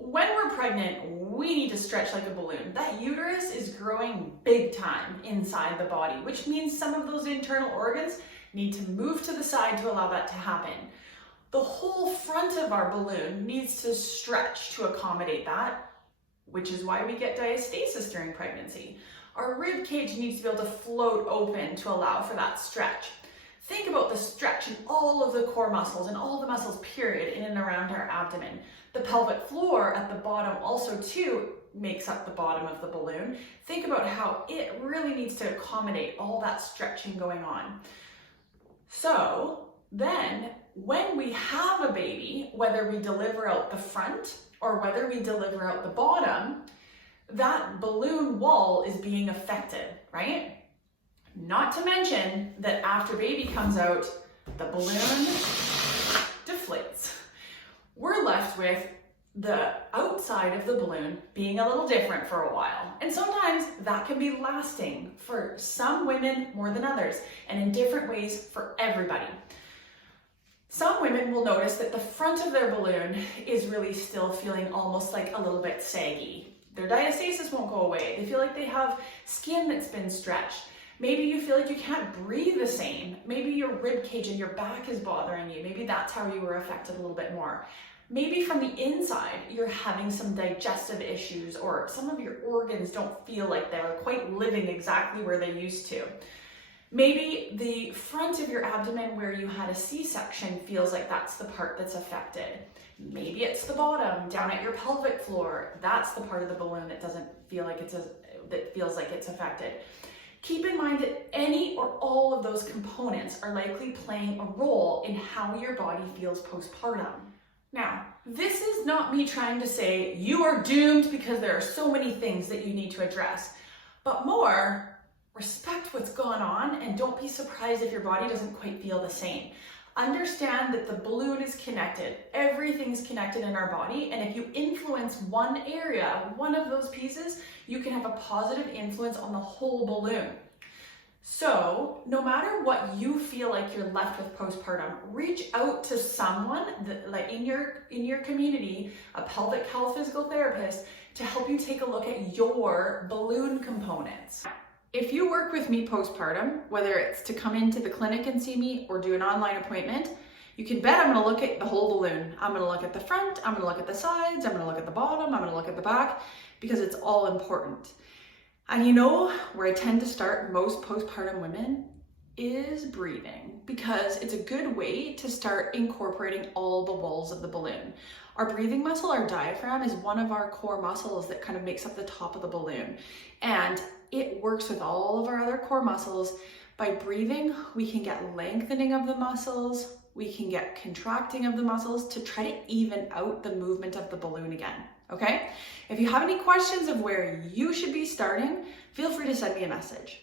When we're pregnant, we need to stretch like a balloon. That uterus is growing big time inside the body, which means some of those internal organs need to move to the side to allow that to happen. The whole front of our balloon needs to stretch to accommodate that, which is why we get diastasis during pregnancy. Our rib cage needs to be able to float open to allow for that stretch. Think about the stretch in all of the core muscles and all the muscles, period, in and around our abdomen. The pelvic floor at the bottom also too makes up the bottom of the balloon. Think about how it really needs to accommodate all that stretching going on. So then when we have a baby, whether we deliver out the front or whether we deliver out the bottom, that balloon wall is being affected, right? Not to mention that after baby comes out, the balloon deflates. We're left with the outside of the balloon being a little different for a while. And sometimes that can be lasting for some women more than others, and in different ways for everybody. Some women will notice that the front of their balloon is really still feeling almost like a little bit saggy. Their diastasis won't go away. They feel like they have skin that's been stretched. Maybe you feel like you can't breathe the same. Maybe your rib cage and your back is bothering you. Maybe that's how you were affected a little bit more. Maybe from the inside, you're having some digestive issues, or some of your organs don't feel like they're quite living exactly where they used to. Maybe the front of your abdomen where you had a C-section feels like that's the part that's affected. Maybe it's the bottom, down at your pelvic floor. That's the part of the balloon that doesn't feel like that feels like it's affected. Keep in mind that any or all of those components are likely playing a role in how your body feels postpartum. Now, this is not me trying to say you are doomed because there are so many things that you need to address, but more, respect what's gone on and don't be surprised if your body doesn't quite feel the same. Understand that the balloon is connected. Everything's connected in our body, and if you influence one area, one of those pieces, you can have a positive influence on the whole balloon. So no matter what you feel like you're left with postpartum, reach out to someone that, like in your community, a pelvic health physical therapist, to help you take a look at your balloon components. If you work with me postpartum, whether it's to come into the clinic and see me or do an online appointment, you can bet I'm going to look at the whole balloon. I'm going to look at the front, I'm going to look at the sides, I'm going to look at the bottom, I'm going to look at the back, because it's all important. And you know where I tend to start most postpartum women is breathing, because it's a good way to start incorporating all the walls of the balloon. Our breathing muscle, our diaphragm, is one of our core muscles that kind of makes up the top of the balloon. And it works with all of our other core muscles. By breathing, we can get lengthening of the muscles, we can get contracting of the muscles to try to even out the movement of the balloon again, okay? If you have any questions of where you should be starting, feel free to send me a message.